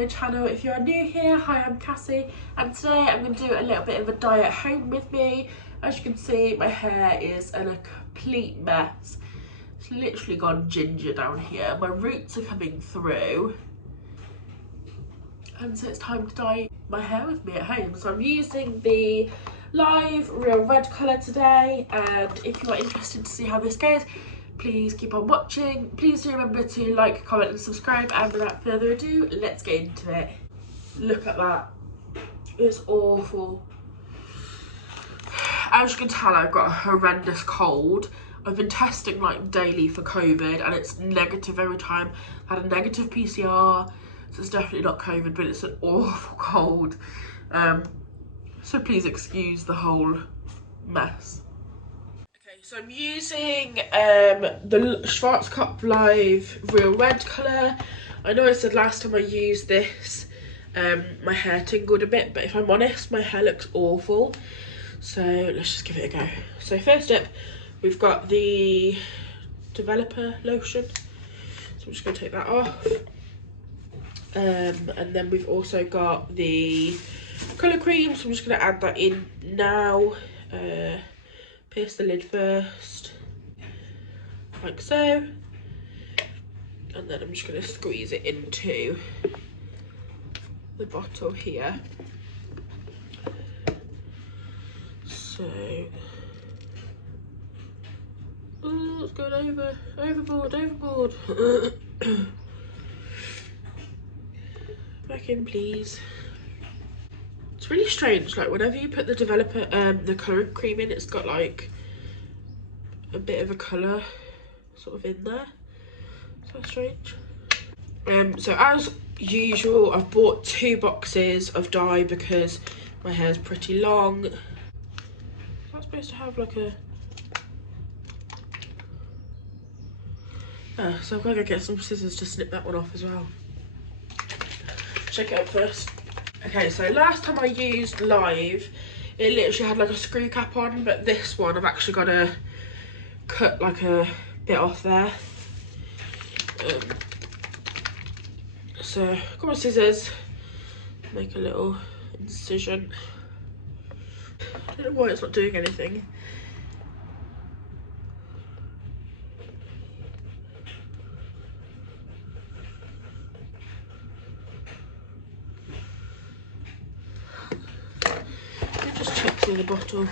my channel. If you are new here, hi, I'm Cassie, and today I'm going to do a little bit of a dye at home with me. As you can see, my hair is in a complete mess. It's literally gone ginger down here. My roots are coming through, and so it's time to dye my hair with me at home. So I'm using the Live Real Red colour today, and if you are interested to see how this goes, please keep on watching. Please do remember to like, comment and subscribe, and without further ado, let's get into it. Look at that. It's awful. As you can tell, I've got a horrendous cold. I've been testing like daily for COVID and it's negative every time. I had a negative PCR, so it's definitely not COVID, but it's an awful cold. So please excuse the whole mess. So I'm using the Schwarzkopf Live Real Red colour. I know I said last time I used this, my hair tingled a bit, but if I'm honest, my hair looks awful. So let's just give it a go. So first up, we've got the developer lotion. So I'm just going to take that off. And then we've also got the colour cream, so I'm just going to add that in now. Pierce the lid first, like so, and then I'm just going to squeeze it into the bottle here. So, oh, it's going overboard. Back in, please. It's really strange, like whenever you put the developer, the colour cream in, it's got like a bit of a colour sort of in there. So strange. So as usual, I've bought 2 boxes of dye because my hair's pretty long. Is that supposed to have like a... so I've got to go get some scissors to snip that one off as well. Check it out first. Okay, so last time I used Live, it literally had like a screw cap on, but this one I've actually got to cut like a bit off there. So got my scissors, make a little incision. I don't know why it's not doing anything. Just check through the bottle.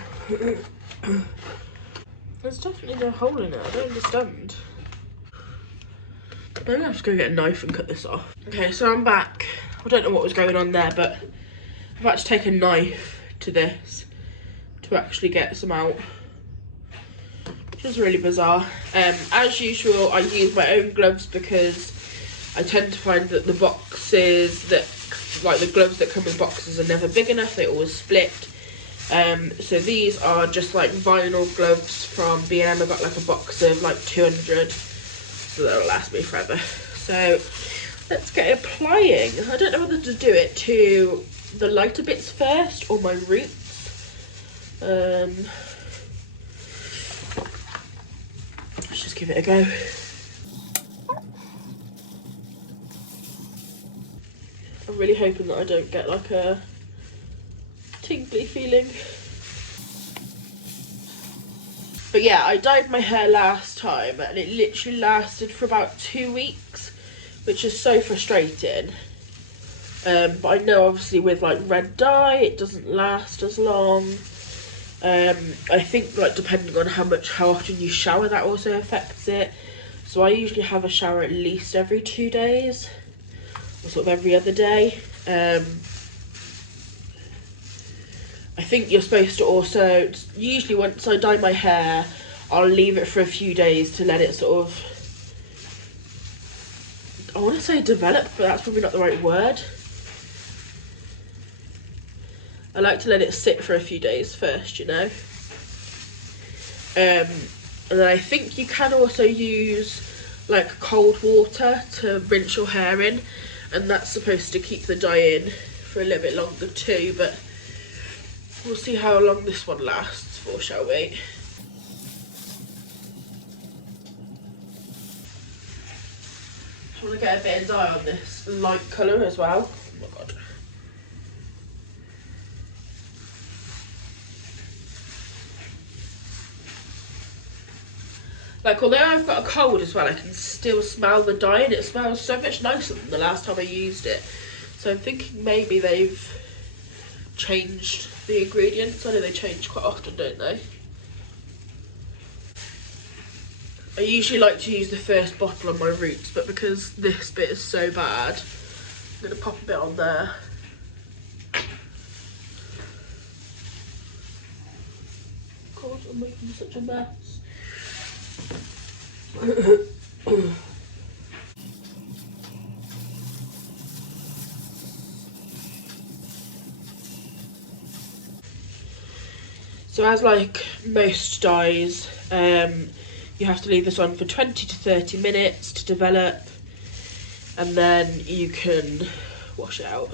There's definitely no hole in it, I don't understand. Maybe I'm just gonna get a knife and cut this off. Okay, so I'm back. I don't know what was going on there, but I've had to take a knife to this to actually get some out, which is really bizarre. As usual, I use my own gloves because I tend to find that the boxes that, like the gloves that come in boxes, are never big enough, they always split. So these are just like vinyl gloves from B&M. I got like a box of like 200, so that'll last me forever. So let's get applying. I don't know whether to do it to the lighter bits first or my roots. Let's just give it a go. I'm really hoping that I don't get like a tingly feeling. But yeah, I dyed my hair last time and it literally lasted for about 2 weeks, which is so frustrating. But I know obviously with like red dye it doesn't last as long. I think like depending on how often you shower, that also affects it. So I usually have a shower at least every 2 days, or sort of every other day. I think you're supposed to also, usually once I dye my hair, I'll leave it for a few days to let it sort of, I want to say develop, but that's probably not the right word. I like to let it sit for a few days first, you know. And then I think you can also use like cold water to rinse your hair in, and that's supposed to keep the dye in for a little bit longer too, but we'll see how long this one lasts for, shall we? I want to get a bit of dye on this light colour as well. Oh my god. Like, although I've got a cold as well, I can still smell the dye, and it smells so much nicer than the last time I used it. So I'm thinking maybe they've changed the ingredients. I know they change quite often, don't they? I usually like to use the first bottle on my roots, but because this bit is so bad, I'm going to pop a bit on there. God, I'm making such a mess. So as like most dyes, you have to leave this on for 20 to 30 minutes to develop, and then you can wash it out.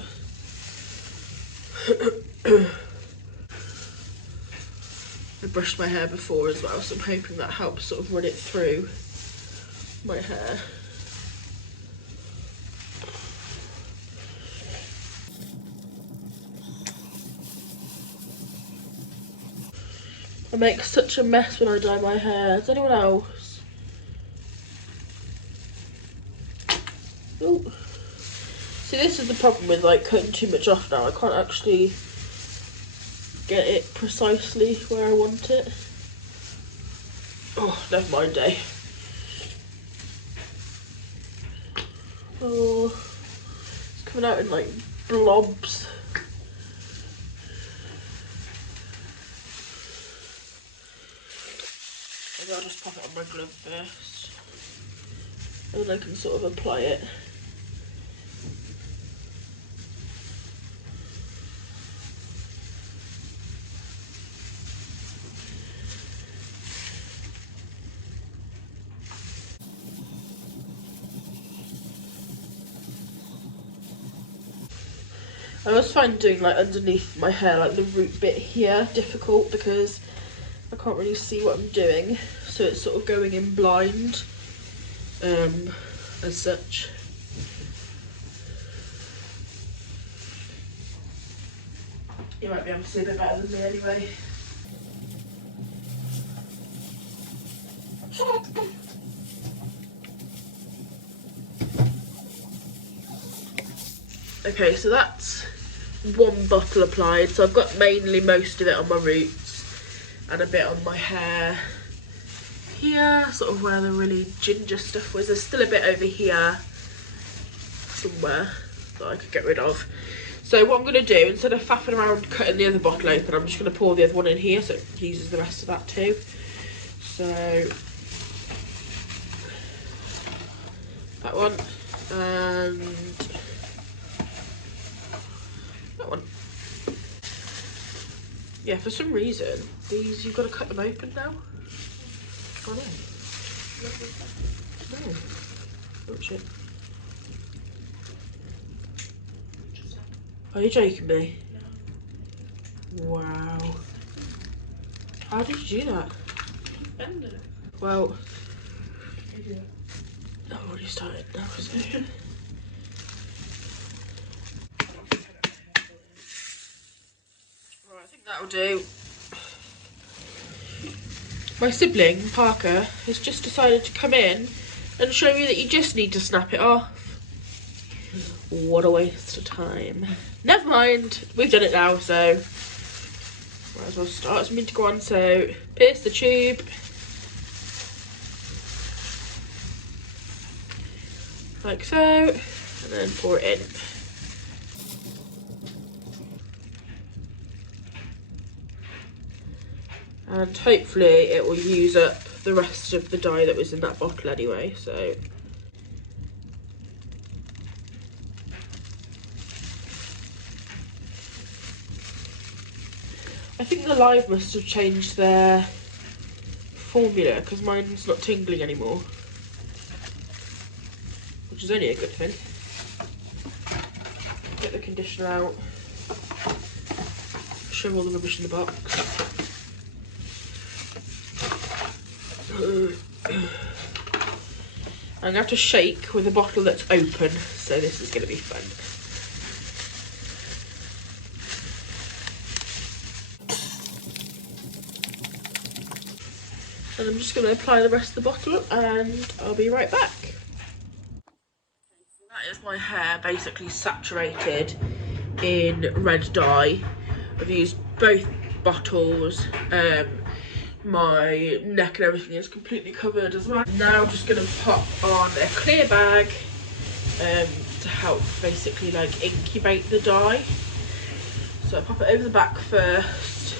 I brushed my hair before as well, so I'm hoping that helps sort of run it through my hair. I make such a mess when I dye my hair. Does anyone else? Ooh. See, this is the problem with like cutting too much off now. I can't actually get it precisely where I want it. Oh, never mind, eh? Oh, it's coming out in like blobs. Maybe I'll just pop it on my glove first, and then I can sort of apply it. I always find doing like underneath my hair, like the root bit here, difficult because I can't really see what I'm doing, so it's sort of going in blind, as such. You might be able to see a bit better than me anyway. Okay, so that's one bottle applied. So I've got mainly most of it on my roots and a bit on my hair here, sort of where the really ginger stuff was. There's still a bit over here somewhere that I could get rid of. So what I'm going to do, instead of faffing around cutting the other bottle open, I'm just going to pour the other one in here so it uses the rest of that too. So that one and that one. Yeah, for some reason these, you've got to cut them open now. Oh no. No. Oh shit. Are you joking me? Wow. How did you do that? Well, I've already started now, so. Right, I think that'll do. My sibling, Parker, has just decided to come in and show you that you just need to snap it off. What a waste of time. Never mind, we've done it now, so might as well start. It's meant to go on, so pierce the tube. Like so, and then pour it in. And hopefully it will use up the rest of the dye that was in that bottle anyway, so. I think the Live must have changed their formula because mine's not tingling anymore, which is only a good thing. Get the conditioner out, shove all the rubbish in the box. I'm gonna have to shake with a bottle that's open, so this is gonna be fun. And I'm just gonna apply the rest of the bottle and I'll be right back. That is my hair basically saturated in red dye. I've used both bottles. My neck and everything is completely covered as well. Now I'm just gonna pop on a clear bag to help basically like incubate the dye. So I pop it over the back first,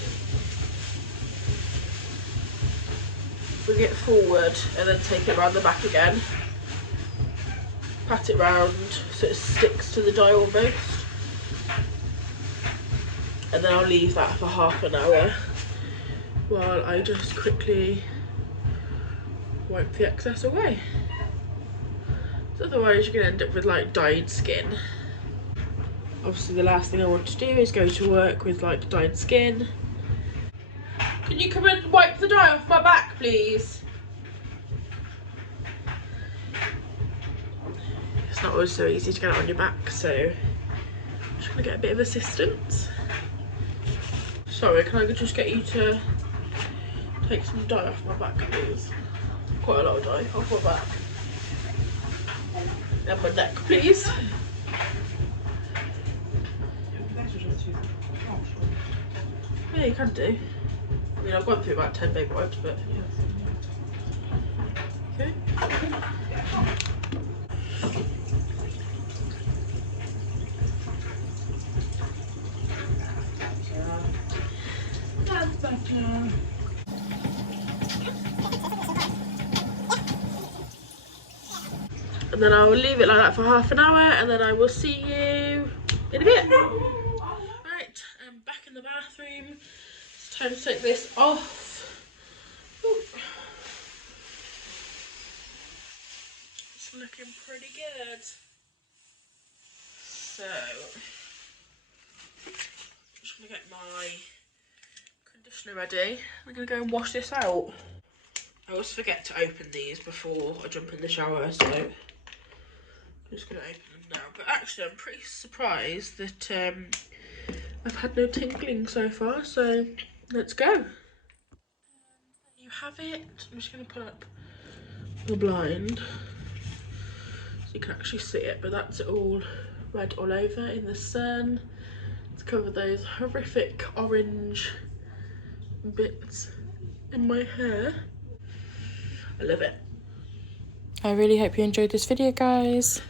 bring it forward and then take it around the back again. Pat it round so it sticks to the dye almost. And then I'll leave that for half an hour while I just quickly wipe the excess away. So otherwise you're gonna end up with like dyed skin. Obviously the last thing I want to do is go to work with like dyed skin. Can you come and wipe the dye off my back, please? It's not always so easy to get it on your back, so I'm just gonna get a bit of assistance. Sorry, can I just get you to take some dye off my back, please? Quite a lot of dye off my back. And my neck, please. Yeah, you can do. I mean, I've gone through about 10 baby wipes, but okay. That's better. And then I will leave it like that for half an hour, and then I will see you in a bit. Right, I'm back in the bathroom. It's time to take this off. Ooh. It's looking pretty good. So, I'm just gonna get my conditioner ready. I'm gonna go and wash this out. I always forget to open these before I jump in the shower, so I'm just gonna open them now. But actually, I'm pretty surprised that I've had no tingling so far, so let's go. And there you have it. I'm just gonna put up the blind so you can actually see it, but that's it all red all over in the sun to cover those horrific orange bits in my hair. I love it. I really hope you enjoyed this video, guys.